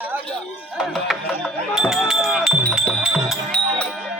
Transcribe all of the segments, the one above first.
Thank you.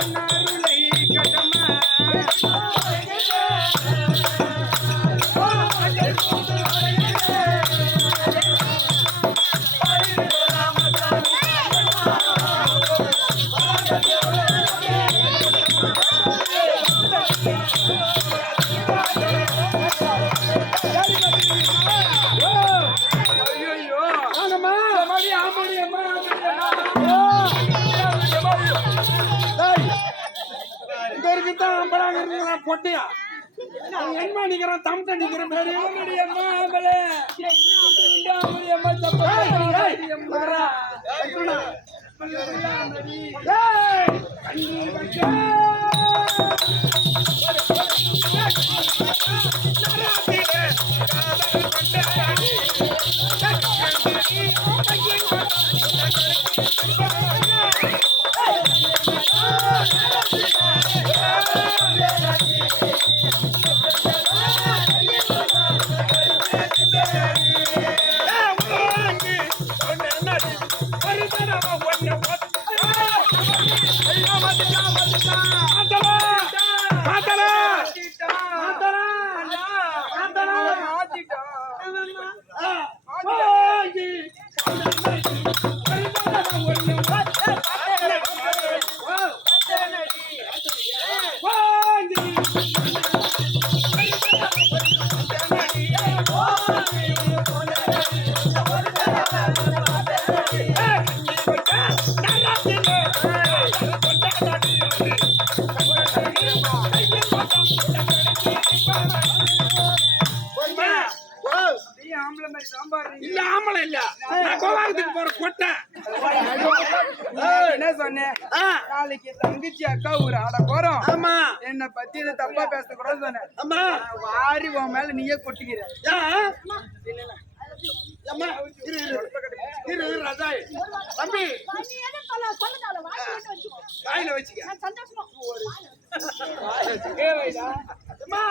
না நித்தான் அம்பலாக இருக்கிறான் பொட்டியா என்மா நிக்கிறான் தம்ட நிக்கிற மாதிரி. அம்மா அம்பல Oh, தங்கச்சி அக்கா ஊர். ஆட போறோம். ஆமா. என்ன பத்தி இதை தப்பா பேசக்கூடாது சொன்னேன் ஆமா. வாரி உன் மேல நீயே கொட்டிக்கிற. ஏன்? அம்மா, இரு, இரு. இரு, இரு, ரஜாய். தம்பி. நீ எதுவும் சொல்ல- சொல்லாத, வாய் மட்டும் வச்சுக்கோ. வாயில வச்சுக்க. நான் சந்தோஷமா அம்மா,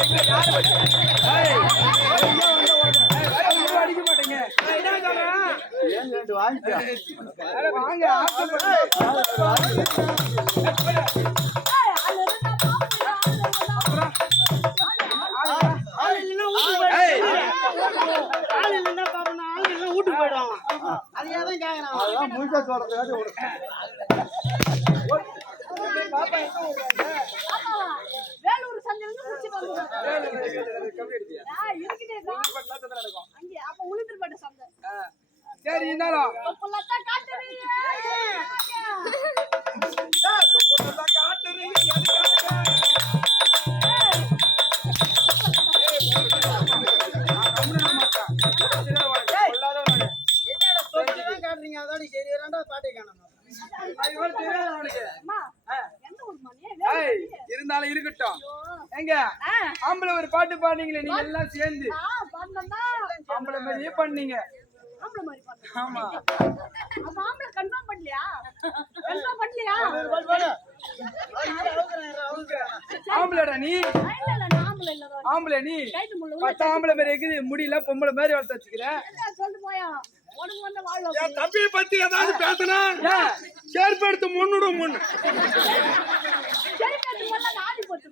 பாப்பா, ஆள் இல்லைன்னா வீட்டுக்கு போயிடுவாங்க. அது எதுவும் கேக்குறான். பாப்பாவா, வேலூர் சந்தையில கம்மி அடிச்சியா ஏய், இருக்குதேப்பா. அங்கே, அப்ப உளுந்தூர்பேட்டை சந்தை. சரி இருந்தாலும் தொப்புலத்தான் காட்டுறீங்க. எங்க ஆ, ஆம்பளை ஒரு பாட்டு பாடுனீங்களே நீங்க எல்லாம் சேர்ந்து. ஆம்பளை மாதிரியே பண்ணீங்க. ஆம்பளை மாதிரி பண்ணேன். ஆமா. ஆம்பளை confirm பண்ணலையா? confirm பண்ணலையா? ஆம்பளைடா நீ. ஆம்பளை நீ. பத்து ஆம்பளை மாதிரி இருக்குது முடியல பொம்பளை மாதிரி வளர்த்து வச்சுக்கிற. என்ன சொல்லிட்டு போயா? உனக்கு வந்த வாழ்வு என் தம்பியை பத்தி ஏதாவது பேசுனா? சேர்ப்படுத்து முன்னுடும் முன்னு.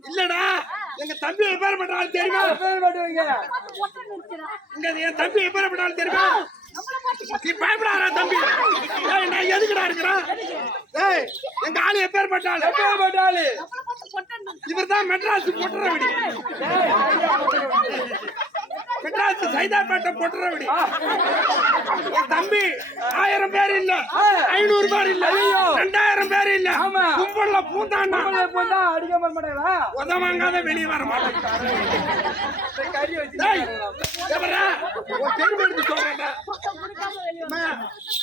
இல்லடா. எங்க தம்பி எப்பேர் பண்றாள் தெரியுமா? பேர் பாட்டுவீங்க பார்த்து பொட்டன்னு இருக்கிறா. இங்க என் தம்பி எப்பேர் பண்றாள் தெரியுமா? நீ பயப்படாதா தம்பி. ஏய் நான் எதுக்குடா இருக்கிறேன்? ஏய் எங்க ஆளு எப்பேர் பட்டாள் பேர் பாட்டாளு நம்மள பார்த்து பொட்டன்னு இருக்கிறா. இவர் தான் மெட்ராஸ் பொட்டுறவடி மெட்ராஸ் சைதாப்பேட்டை பொட்டுறவடி தம்பி ஆயிரம் பேர் இல்ல. ஐநூறு பேர் இல்ல. ரெண்டாயிரம் பேர் இல்ல. கும்பல்ல பூந்தாண்டா அடிக்க மாட்டாங்களா? உதவாங்காத வெளியே வர மாட்டேன்.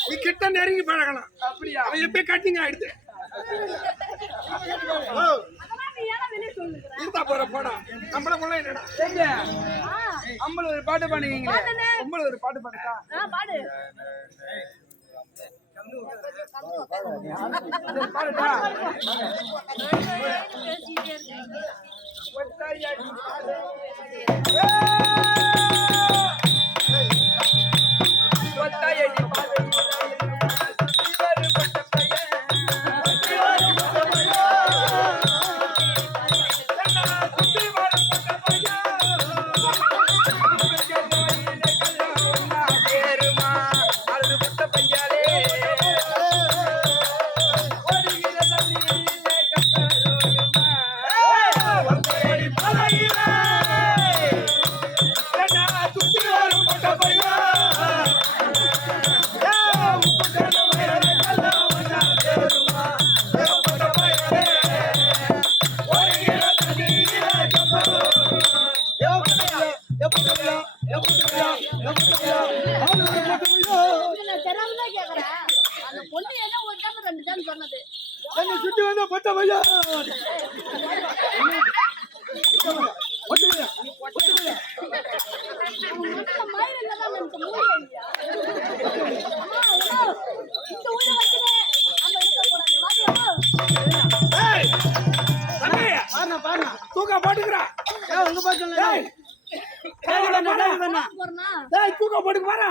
நீ கிட்ட நெருங்கி பழகலாம். அப்படியா? அவன் எப்ப கட்டிங் ஆயிடுது. இருந்தா போற போடா. நம்மளுக்குள்ள என்னடா? எங்க ஆ, அம்பளை ஒரு பாட்டு பாடுவீங்களே. பொம்பளை ஒரு பாட்டு பாடுக்கா? ஆ, பாடு. பாடுடா. போட்டுக்கிறா. போட்டுக்கிறா உங்க பா சொல்லுங்க தூக்கம் போட்டுக்கு பாரு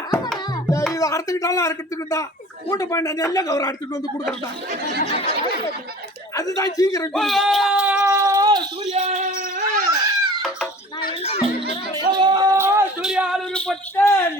இது அறுத்துக்கிட்டாலும் அறுக்கிறதுக்கு தான் கூட்ட பாயிண்ட் எல்லாம் கவர் அறுத்துட்டு வந்து கொடுக்குறதா? அதுதான் சீக்கிரம் சூர்யா. சூர்யா ஆளுநர் பட்டன்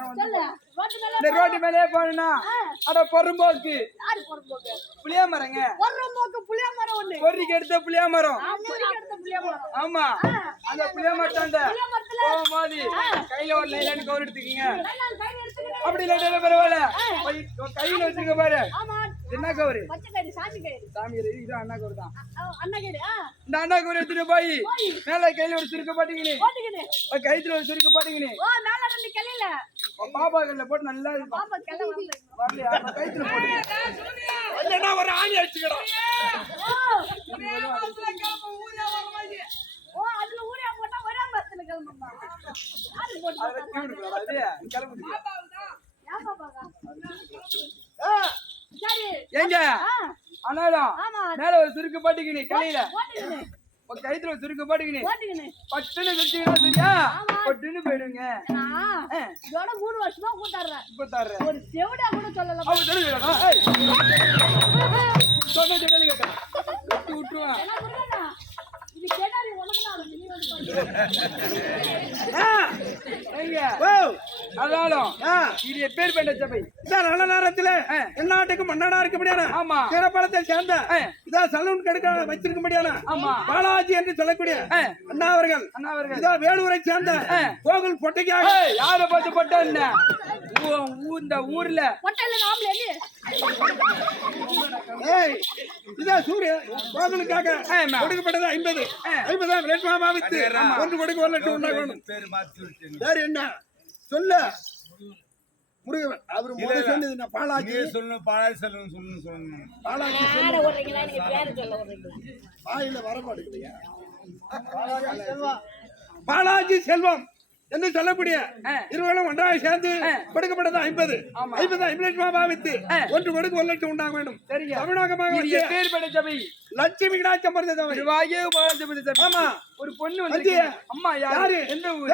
போட்டோம் ரோட்டு மேலே போனா அட பொறும்போக்கு மரங்க புளிய மரம் பொறிக்கு எடுத்த மரம் எடுத்த புளிய மரம் ஆமா அந்த மரத்தாண்ட புளிய போகும்போது கையில ஒரு லைலான்னு கவர் எடுத்துக்கீங்க அப்படி இல்லாட்டாலும் பரவாயில்ல கையில வச்சுக்க பாரு என்ன கவரு? சாமி இது அண்ணா கவர் தான். இந்த அண்ணா கவர் எடுத்துட்டு போய் மேல கையில ஒரு சுருக்க போட்டுக்கினு. கைத்துல ஒரு சுருக்க கிளையில. பாப்பா கையில போட்டு நல்லா கைத்துல போட்டு ஒரு ஆணி அடிச்சுக்கிறோம் ஓ அதுல ஊரியா போட்டா ஒரே மரத்துல கிளம்புமா யாரு போட்டு அதை வச்சு விடுக்கூடாது அது கிளம்புது ஏன் பாப்பாக்கா ஆ, சரி எங்க ஆ அண்ணாடம் ஆமா மேல ஒரு சுருக்கு பாட்டிக்கினி கையில கைத்துல ஒரு சுருக்கு பாட்டிக்கினி. போட்டுக்கினு. பட்டுன்னு குடிச்சீங்கன்னா சரியா? ஆமா. பட்டுன்னு போயிடுங்க. இதோட மூணு வருஷமா கூட்டாடுறேன் இப்ப தர்றேன் ஒரு செவிடா கூட சொல்லல. அவன் சொல்லுங்க சொன்ன சொல்லி கேட்டேன் விட்டு விட்டுருவான். இது கேட்டா நீ உனக்கு நான் நீ வந்து இது எப்பேர் பெண்ட சபை? இதான் நல்ல நேரத்துல எல்லாட்டுக்கும் மன்னனா இருக்க முடியாது ஆமா. திரைப்படத்தை சேர்ந்த ஆ. இதான் சலூன் கெடுக்க வச்சிருக்க முடியாது ஆமா. பாலாஜி என்று சொல்லக்கூடிய. அண்ணா அவர்கள். அண்ணா அவர்கள். இதான் வேலூரை சேர்ந்த கோகுல் பொட்டைக்காக. யாரை பார்த்து போட்ட என்ன? இந்த ஊர்ல. பொட்டையில நாமளே நீ ஏய் இதான் சூரிய கோகுலுக்காக. கொடுக்கப்பட்டது ஐம்பது. ஐம்பதாம் ரேட்மா பாவித்து ஒன்று கொடுக்க ஒரு லட்சம் உண்டாக வேணும் வேற என்ன? சொல்ல. முருகன் அவர் முதல் சொன்னது என்ன? பாலாஜி. சொல்லணும் பாலாஜி செல்வம் சொல்லணும் சொல்லணும் பாலாஜி ஆட விடுறீங்களா நீங்க பேரு சொல்ல விடுறீங்க வாயில வர மாட்டேங்குதுயா பாலாஜி செல்வம் என்று சொல்லக்கூடிய இருவரும் ஒன்றாக சேர்ந்து கொடுக்கப்பட்டது ஐம்பது. ஐம்பது ஐம்பது லட்சமா பாவித்து ஒன்று கொடுக்க ஒரு லட்சம் உண்டாக வேண்டும். தமிழகமாக லட்சுமி கிடாச்சம் ஆமா. ஒரு பொண்ணு வந்து அம்மா யாரு? யாரு? எந்த ஊர்?